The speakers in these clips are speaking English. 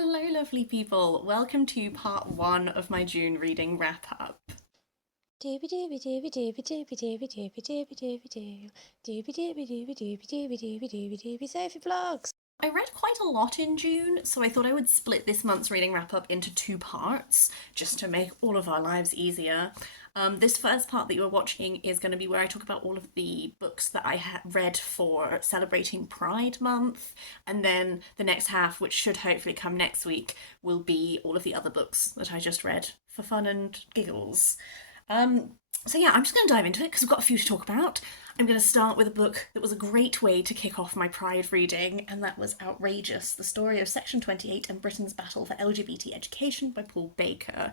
Hello, lovely people. Welcome to part one of my June reading wrap up. Sophie vlogs. I read quite a lot in June, so I thought I would split this month's reading wrap up into two parts, just to make all of our lives easier. This first part that you're watching is going to be where I talk about all of the books that I read for celebrating Pride Month, and then the next half, which should hopefully come next week, will be all of the other books that I just read for fun and giggles. Um, so yeah, I'm just going to dive into it because we've got a few to talk about. I'm going to start with a book that was a great way to kick off my Pride reading, and that was Outrageous, the story of Section 28 and Britain's battle for LGBT education by Paul Baker.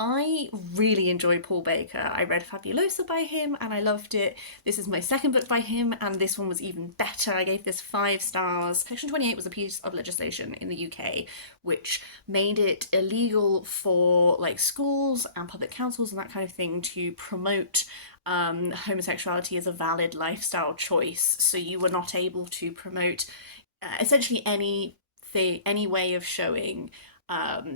I really enjoy Paul Baker. I read Fabulosa by him and I loved it. This is my second book by him, and this one was even better. I gave this 5 stars. Section 28 was a piece of legislation in the UK which made it illegal for like schools and public councils and that kind of thing to promote homosexuality as a valid lifestyle choice. So you were not able to promote essentially any way of showing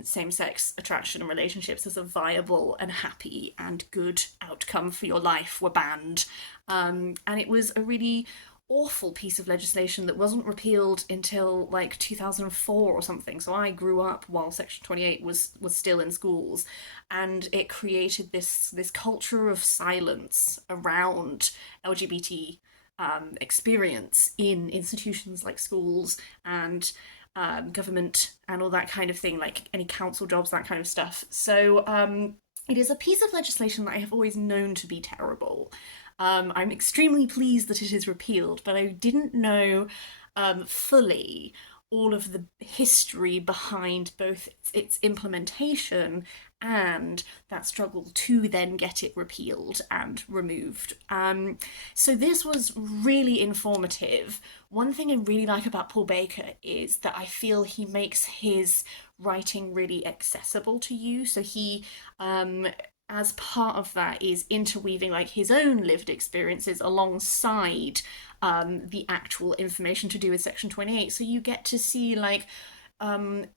same-sex attraction and relationships as a viable and happy and good outcome for your life were banned. And it was a really awful piece of legislation that wasn't repealed until like 2004 or something. So I grew up while Section 28 was still in schools, and it created this culture of silence around LGBT experience in institutions like schools and government and all that kind of thing, like any council jobs, that kind of stuff. So it is a piece of legislation that I have always known to be terrible. I'm extremely pleased that it is repealed, but I didn't know fully all of the history behind both its implementation and that struggle to then get it repealed and removed. So this was really informative. One thing I really like about Paul Baker is that I feel he makes his writing really accessible to you. So he as part of that is interweaving like his own lived experiences alongside the actual information to do with Section 28. So you get to see like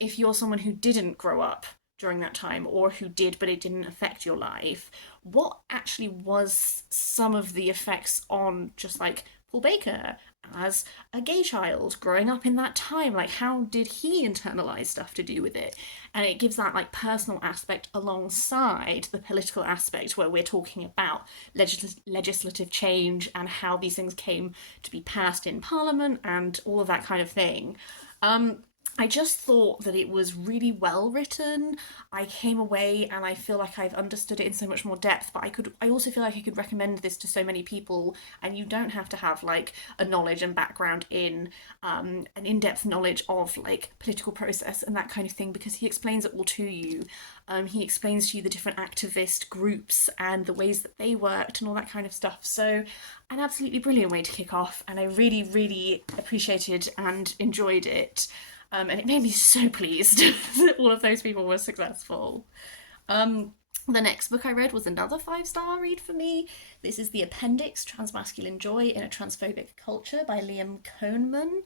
if you're someone who didn't grow up during that time, or who did but it didn't affect your life, what actually was some of the effects on just like Paul Baker as a gay child growing up in that time? Like, how did he internalize stuff to do with it? And it gives that like personal aspect alongside the political aspect where we're talking about legislative change and how these things came to be passed in Parliament and all of that kind of thing. I just thought that it was really well written. I came away and I feel like I've understood it in so much more depth, but I also feel like I could recommend this to so many people, and you don't have to have like a knowledge and background in an in-depth knowledge of like political process and that kind of thing, because he explains it all to you. He explains to you the different activist groups and the ways that they worked and all that kind of stuff. So an absolutely brilliant way to kick off, and I really, really appreciated and enjoyed it. And it made me so pleased that all of those people were successful. The next book I read was another 5 star read for me. This is The Appendix, Transmasculine Joy in a Transphobic Culture by Liam Konemann.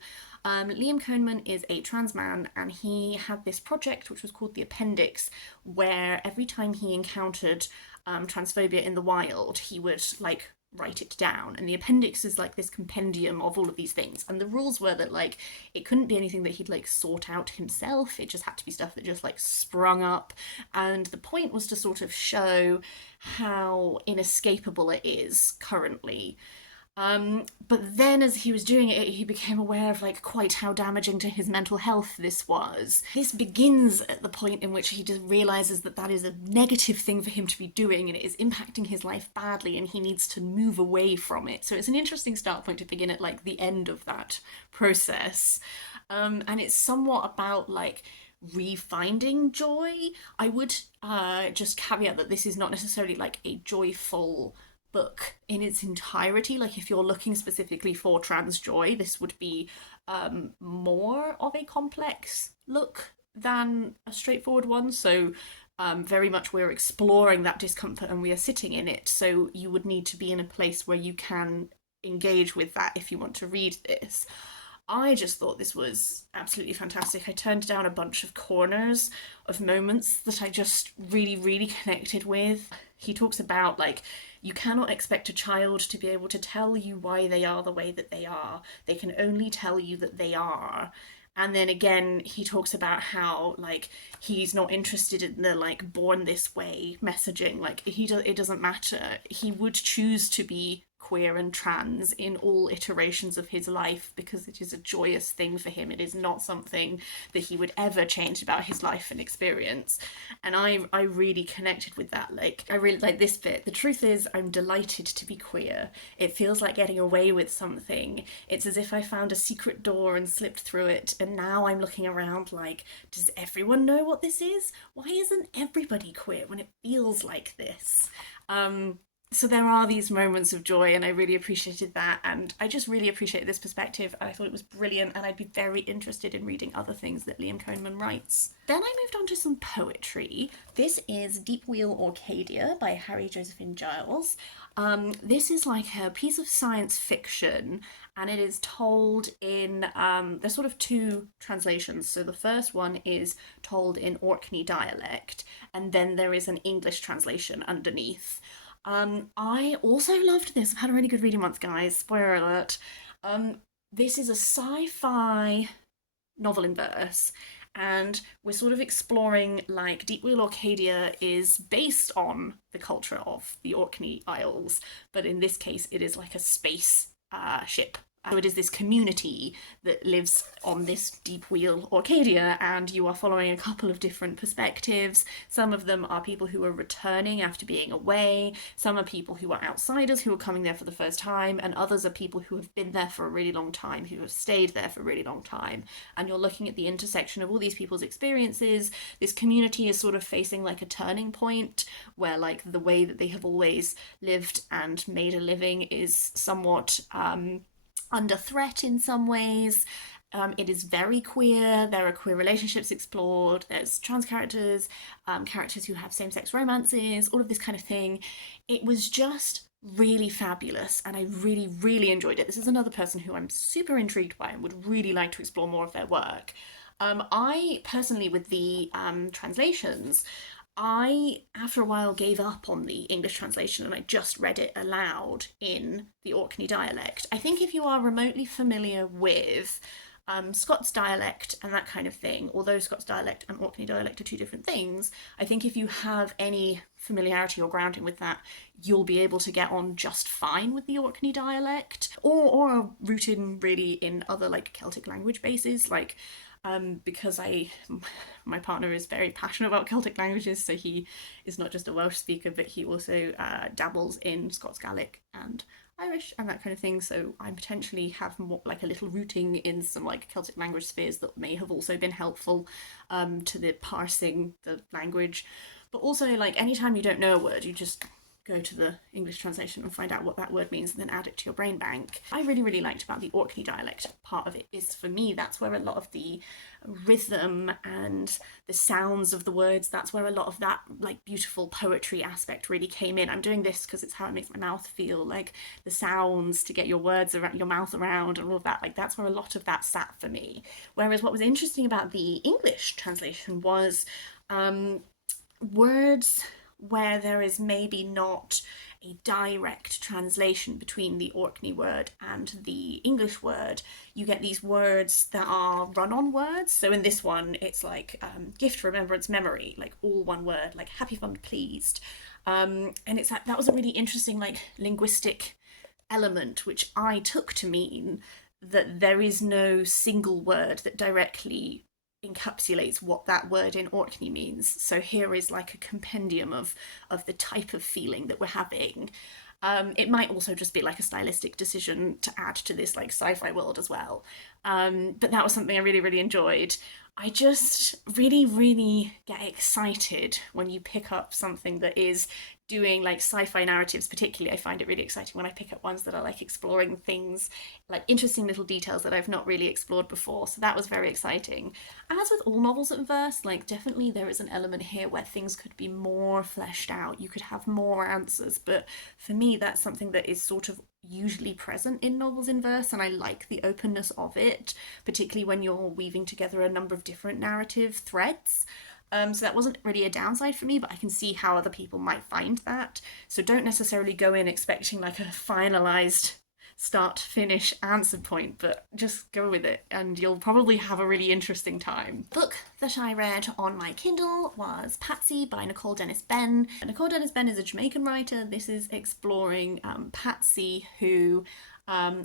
Liam Konemann is a trans man, and he had this project which was called The Appendix, where every time he encountered transphobia in the wild, he would like write it down, and the appendix is like this compendium of all of these things, and the rules were that like it couldn't be anything that he'd like sought out himself. It just had to be stuff that just like sprung up, and the point was to sort of show how inescapable it is currently. But then as he was doing it, he became aware of like quite how damaging to his mental health this was. This begins at the point in which he just realizes that that is a negative thing for him to be doing, and it is impacting his life badly, and he needs to move away from it. So it's an interesting start point to begin at like the end of that process. And it's somewhat about like refinding joy. I would just caveat that this is not necessarily like a joyful book in its entirety. Like if you're looking specifically for trans joy, this would be more of a complex look than a straightforward one. So very much we're exploring that discomfort and we are sitting in it. So you would need to be in a place where you can engage with that if you want to read this. I just thought this was absolutely fantastic. I turned down a bunch of corners of moments that I just really, really connected with. He talks about, like, you cannot expect a child to be able to tell you why they are the way that they are. They can only tell you that they are. And then again, he talks about how, like, he's not interested in the, like, born this way messaging. Like, it doesn't matter. He would choose to be queer and trans in all iterations of his life because it is a joyous thing for him. It is not something that he would ever change about his life and experience. And I really connected with that. Like, I really like this bit. The truth is, I'm delighted to be queer. It feels like getting away with something. It's as if I found a secret door and slipped through it, and now I'm looking around like, does everyone know what this is? Why isn't everybody queer when it feels like this? So there are these moments of joy, and I really appreciated that, and I just really appreciated this perspective, and I thought it was brilliant, and I'd be very interested in reading other things that Liam Konemann writes. Then I moved on to some poetry. This is Deep Wheel Orcadia by Harry Josephine Giles. This is like a piece of science fiction, and it is told in, there's sort of two translations. So the first one is told in Orkney dialect, and then there is an English translation underneath. I also loved this. I've had a really good reading month, guys. Spoiler alert. This is a sci-fi novel in verse, and we're sort of exploring, like, Deep Wheel Orcadia is based on the culture of the Orkney Isles, but in this case it is like a space ship. So it is this community that lives on this deep wheel Orcadia, and you are following a couple of different perspectives. Some of them are people who are returning after being away, some are people who are outsiders who are coming there for the first time, and others are people who have been there for a really long time, who have stayed there for a really long time. And you're looking at the intersection of all these people's experiences. This community is sort of facing like a turning point where, like, the way that they have always lived and made a living is somewhat under threat in some ways. It is very queer. There are queer relationships explored. There's trans characters, characters who have same-sex romances, all of this kind of thing. It was just really fabulous, and I really, really enjoyed it. This is another person who I'm super intrigued by and would really like to explore more of their work. I personally, with the translations, I, after a while, gave up on the English translation and I just read it aloud in the Orkney dialect. I think if you are remotely familiar with Scots dialect and that kind of thing, although Scots dialect and Orkney dialect are two different things, I think if you have any familiarity or grounding with that, you'll be able to get on just fine with the Orkney dialect, or rooted really in other, like, Celtic language bases, like because my partner is very passionate about Celtic languages, so he is not just a Welsh speaker, but he also dabbles in Scots Gaelic and Irish and that kind of thing, so I potentially have more, like, a little rooting in some, like, Celtic language spheres that may have also been helpful to the parsing the language. But also, like, anytime you don't know a word, you just go to the English translation and find out what that word means and then add it to your brain bank. I really, really liked about the Orkney dialect part of it is, for me, that's where a lot of the rhythm and the sounds of the words, that's where a lot of that, like, beautiful poetry aspect really came in. I'm doing this because it's how it makes my mouth feel, like the sounds to get your words around, your mouth around, and all of that. Like, that's where a lot of that sat for me. Whereas what was interesting about the English translation was words where there is maybe not a direct translation between the Orkney word and the English word. You get these words that are run-on words. So in this one, it's like gift, remembrance, memory, like all one word, like happy, fond, pleased. And it's like, that was a really interesting, like, linguistic element, which I took to mean that there is no single word that directly encapsulates what that word in Orkney means. So here is like a compendium of the type of feeling that we're having. It might also just be like a stylistic decision to add to this, like, sci-fi world as well. But that was something I really, really enjoyed. I just really, really get excited when you pick up something that is doing like sci-fi narratives particularly, I find it really exciting when I pick up ones that are like exploring things, like interesting little details that I've not really explored before. So that was very exciting. As with all novels in verse, like definitely there is an element here where things could be more fleshed out. You could have more answers, but for me that's something that is sort of usually present in novels in verse, and I like the openness of it, particularly when you're weaving together a number of different narrative threads. So that wasn't really a downside for me, but I can see how other people might find that. So don't necessarily go in expecting like a finalized start finish answer point, but just go with it and you'll probably have a really interesting time. The book that I read on my Kindle was Patsy by Nicole Dennis-Benn. Nicole Dennis-Benn is a Jamaican writer. This is exploring Patsy, who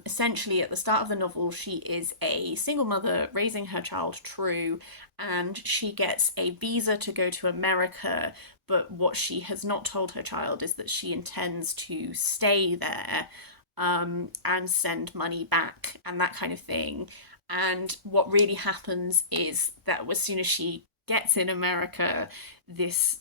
essentially at the start of the novel, she is a single mother raising her child True, and she gets a visa to go to America, but what she has not told her child is that she intends to stay there and send money back and that kind of thing. And what really happens is that as soon as she gets in America, this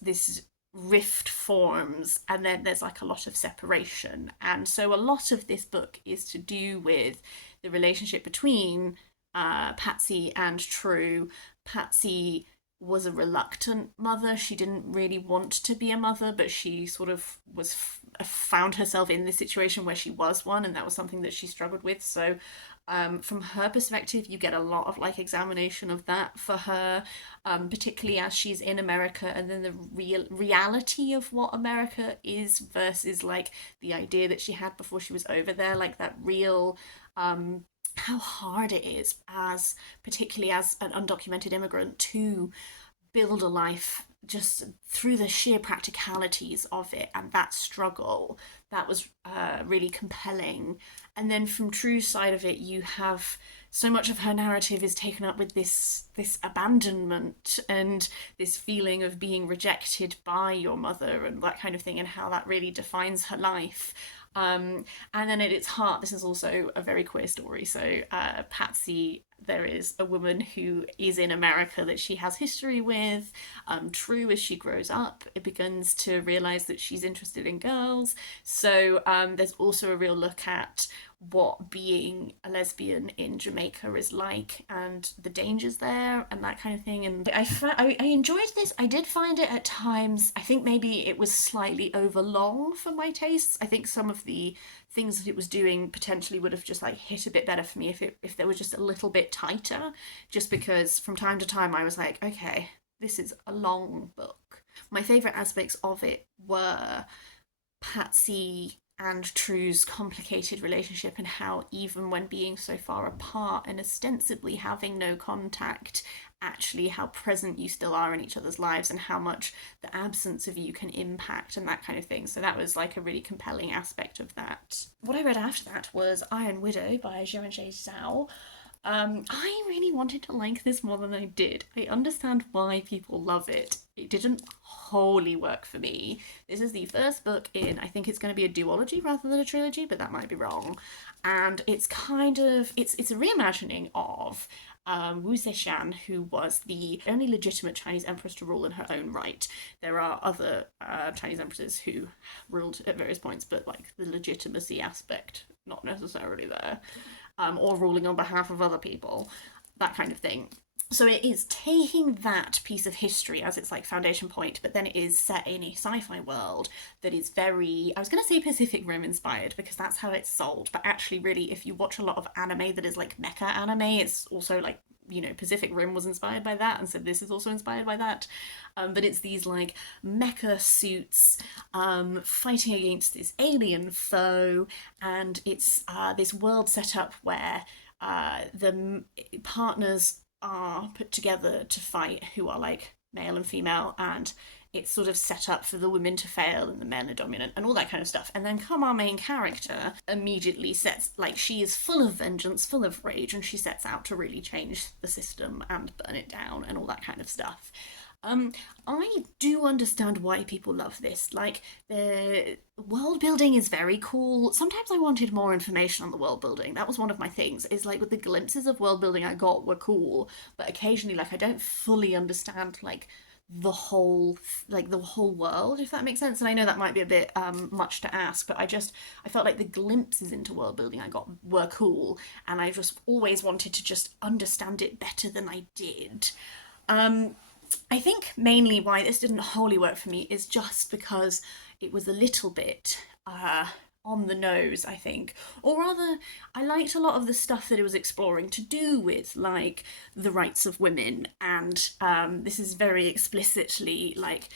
rift forms, and then there's like a lot of separation. And so a lot of this book is to do with the relationship between Patsy and True. Patsy was a reluctant mother. She didn't really want to be a mother, but she sort of found herself in this situation where she was one, and that was something that she struggled with. So from her perspective, you get a lot of like examination of that for her, particularly as she's in America, and then the reality of what America is versus like the idea that she had before she was over there, like that real how hard it is, as particularly as an undocumented immigrant, to build a life just through the sheer practicalities of it, and that struggle. That was really compelling. And then from True's side of it, you have so much of her narrative is taken up with this abandonment and this feeling of being rejected by your mother and that kind of thing, and how that really defines her life. And then at its heart, this is also a very queer story. So Patsy, there is a woman who is in America that she has history with. True, as she grows up, it begins to realise that she's interested in girls. So there's also a real look at what being a lesbian in Jamaica is like and the dangers there and that kind of thing. And I enjoyed this. I did find it at times, I think maybe it was slightly over long for my tastes. I think some of the things that it was doing potentially would have just like hit a bit better for me if they were just a little bit tighter, just because from time to time I was like, okay, this is a long book. My favourite aspects of it were Patsy and True's complicated relationship, and how even when being so far apart and ostensibly having no contact, actually how present you still are in each other's lives and how much the absence of you can impact and that kind of thing. So that was like a really compelling aspect of that. What I read after that was Iron Widow by Zhao. I really wanted to like this more than I did. I understand why people love it. It didn't wholly work for me. This is the first book in, I think it's going to be a duology rather than a trilogy, but that might be wrong. And it's kind of, it's a reimagining of Wu Zetian, who was the only legitimate Chinese empress to rule in her own right. There are other Chinese empresses who ruled at various points, but like the legitimacy aspect, not necessarily there. Or ruling on behalf of other people, that kind of thing. So it is taking that piece of history as its like foundation point, but then it is set in a sci-fi world that is very, I was going to say Pacific Rim inspired because that's how it's sold, but actually really if you watch a lot of anime that is like mecha anime, it's also like, you know, Pacific Rim was inspired by that, and so this is also inspired by that. But it's these like mecha suits fighting against this alien foe, and it's this world set up where the partners are put together to fight who are like male and female, and it's sort of set up for the women to fail and the men are dominant and all that kind of stuff. And then come our main character immediately sets, like, she is full of vengeance, full of rage, and she sets out to really change the system and burn it down and all that kind of stuff. I do understand why people love this. Like, the world building is very cool. Sometimes I wanted more information on the world building. That was one of my things, is like with the glimpses of world building I got were cool, but occasionally, like, I don't fully understand, like, the whole world, if that makes sense. And I know that might be a bit much to ask, but I felt like the glimpses into world building I got were cool, and I just always wanted to just understand it better than I did. I think mainly why this didn't wholly work for me is just because it was a little bit on the nose, I think. Or rather, I liked a lot of the stuff that it was exploring to do with, like, the rights of women. And this is very explicitly, like,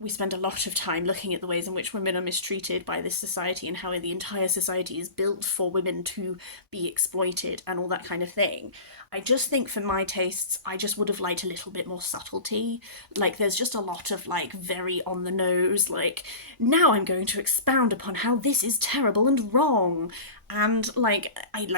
we spend a lot of time looking at the ways in which women are mistreated by this society and how the entire society is built for women to be exploited and all that kind of thing. I just think for my tastes, I just would have liked a little bit more subtlety. Like, there's just a lot of, like, very on the nose, like, now I'm going to expound upon how this is terrible and wrong. And, like,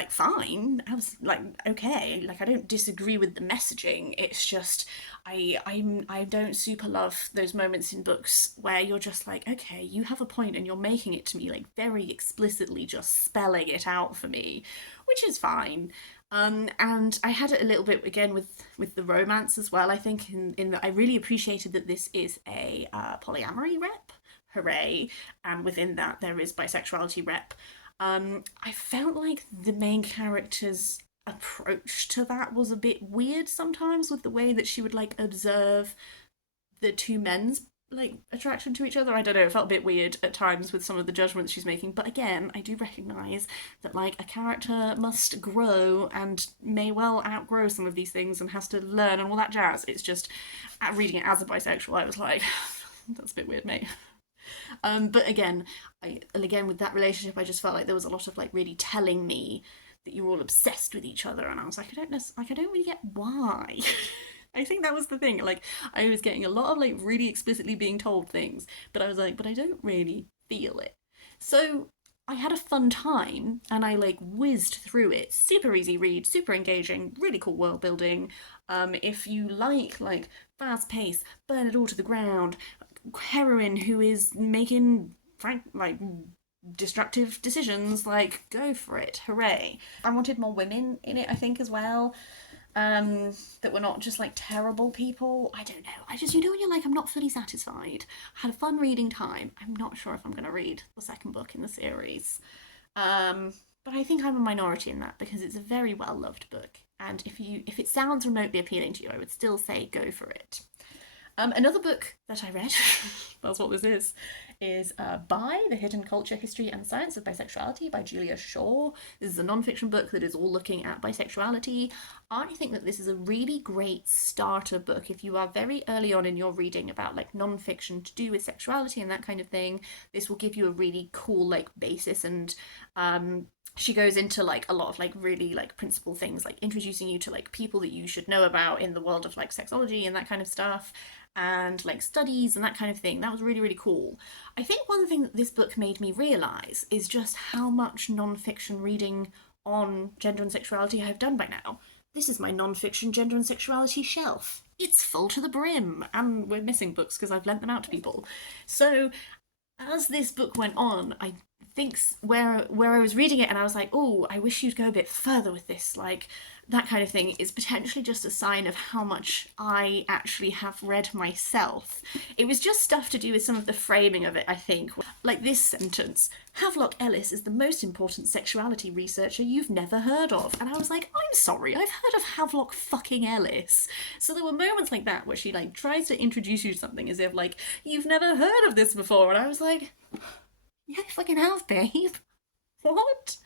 fine. I was, like, okay. Like, I don't disagree with the messaging. It's just, I don't super love those moments in books where you're just like, okay, you have a point and you're making it to me, like, very explicitly just spelling it out for me, which is fine. And I had it a little bit again with the romance as well. I think in that I really appreciated that this is a polyamory rep, hooray! And within that there is bisexuality rep. I felt like the main character's approach to that was a bit weird sometimes, with the way that she would like observe the two men's like attraction to each other. I don't know, it felt a bit weird at times with some of the judgments she's making, but again, I do recognise that like a character must grow and may well outgrow some of these things and has to learn and all that jazz. It's just, at reading it as a bisexual, I was like, that's a bit weird, mate. But again, again with that relationship, I just felt like there was a lot of like really telling me that you're all obsessed with each other, and I was like, I don't really get why. I think that was the thing. Like, I was getting a lot of like really explicitly being told things, but I was like, but I don't really feel it. So I had a fun time and I like whizzed through it. Super easy read, super engaging, really cool world building. If you like fast pace, burn it all to the ground, heroine who is making like destructive decisions, like go for it, hooray. I wanted more women in it, I think, as well, that were not just like terrible people. I don't know, I just, you know, when you're like, I'm not fully satisfied, I had a fun reading time, I'm not sure if I'm going to read the second book in the series. But I think I'm a minority in that because it's a very well loved book, and if it sounds remotely appealing to you, I would still say go for it. Another book that I read, that's what this is Bi, The Hidden Culture, History and Science of Bisexuality by Julia Shaw. This is a non-fiction book that is all looking at bisexuality. I think that this is a really great starter book if you are very early on in your reading about like non-fiction to do with sexuality and that kind of thing. This will give you a really cool like basis, and she goes into like a lot of like really like principal things, like introducing you to like people that you should know about in the world of like sexology and that kind of stuff, and like studies and that kind of thing. That was really, really cool. I think one thing that this book made me realise is just how much non-fiction reading on gender and sexuality I've done by now. This is my non-fiction gender and sexuality shelf. It's full to the brim, and we're missing books because I've lent them out to people. So as this book went on, I think where I was reading it and I was like, oh, I wish you'd go a bit further with this, like that kind of thing, is potentially just a sign of how much I actually have read myself. It was just stuff to do with some of the framing of it, I think. Like this sentence, Havelock Ellis is the most important sexuality researcher you've never heard of. And I was like, I'm sorry, I've heard of Havelock fucking Ellis. So there were moments like that where she like tries to introduce you to something as if like, you've never heard of this before. And I was like, yeah, I fucking have, babe. What?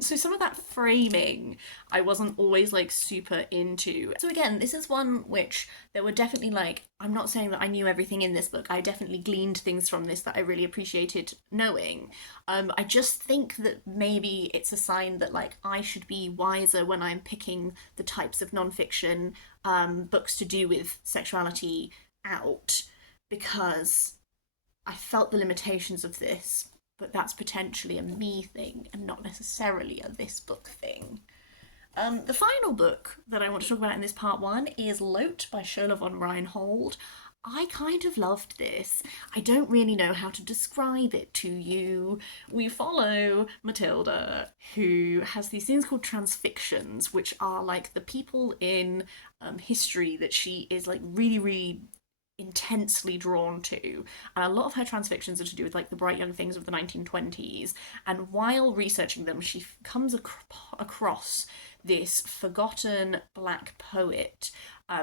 So some of that framing I wasn't always like super into. So again, this is one which there were definitely like, I'm not saying that I knew everything in this book, I definitely gleaned things from this that I really appreciated knowing. I just think that maybe it's a sign that like I should be wiser when I'm picking the types of non-fiction books to do with sexuality out, because I felt the limitations of this, but that's potentially a me thing and not necessarily a this book thing. The final book that I want to talk about in this part one is Lote by Shola von Reinhold. I kind of loved this. I don't really know how to describe it to you. We follow Matilda, who has these things called transfictions, which are like the people in history that she is like really, really intensely drawn to. And a lot of her transfictions are to do with like the bright young things of the 1920s. And while researching them, she comes across this forgotten black poet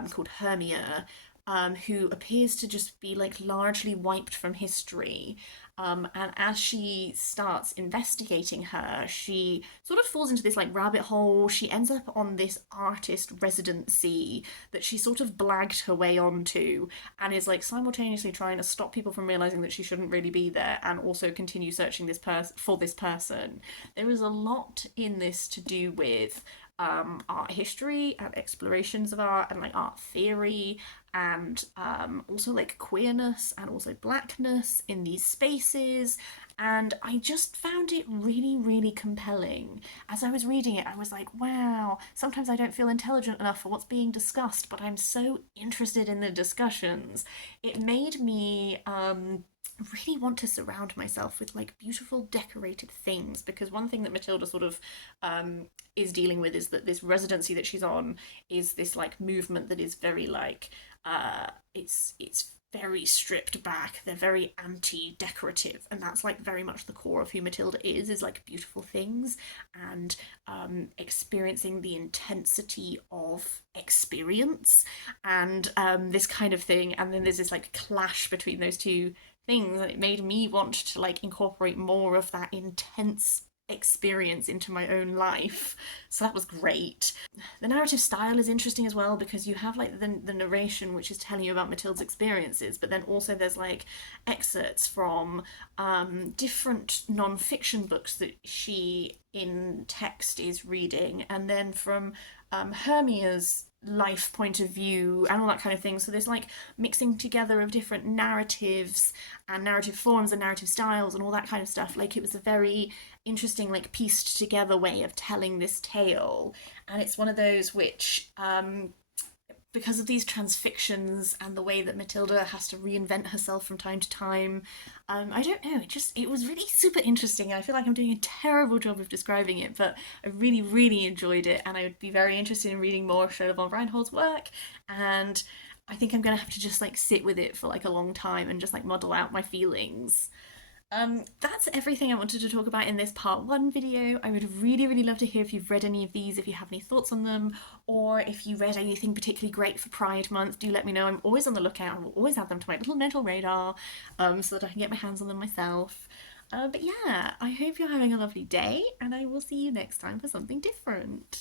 called Hermia, who appears to just be like largely wiped from history. And as she starts investigating her, she sort of falls into this like rabbit hole. She ends up on this artist residency that she sort of blagged her way onto, and is like simultaneously trying to stop people from realizing that she shouldn't really be there, and also continue searching for this person. There is a lot in this to do with art history and explorations of art and like art theory, and also like queerness and also blackness in these spaces. And I just found it really, really compelling. As I was reading it, I was like, wow, sometimes I don't feel intelligent enough for what's being discussed, but I'm so interested in the discussions. It made me really want to surround myself with like beautiful decorated things, because one thing that Matilda sort of is dealing with is that this residency that she's on is this like movement that is very like it's very stripped back. They're very anti-decorative, and that's like very much the core of who Matilda is like beautiful things and experiencing the intensity of experience and this kind of thing. And then there's this like clash between those two things, and it made me want to like incorporate more of that intense experience into my own life. So that was great. The narrative style is interesting as well, because you have like the narration, which is telling you about Matilda's experiences, but then also there's like excerpts from different non-fiction books that she in text is reading, and then from Hermia's life point of view and all that kind of thing. So there's like mixing together of different narratives and narrative forms and narrative styles and all that kind of stuff. Like it was a very interesting like pieced together way of telling this tale. And it's one of those which because of these transfictions and the way that Matilda has to reinvent herself from time to time, I don't know, it was really super interesting. I feel like I'm doing a terrible job of describing it, but I really, really enjoyed it, and I would be very interested in reading more of Shola von Reinhold's work, and I think I'm gonna have to just like sit with it for like a long time and just like muddle out my feelings. That's everything I wanted to talk about in this part one video. I would really, really love to hear if you've read any of these, if you have any thoughts on them, or if you read anything particularly great for Pride Month. Do let me know. I'm always on the lookout. I will always add them to my little mental radar so that I can get my hands on them myself. But yeah, I hope you're having a lovely day, and I will see you next time for something different.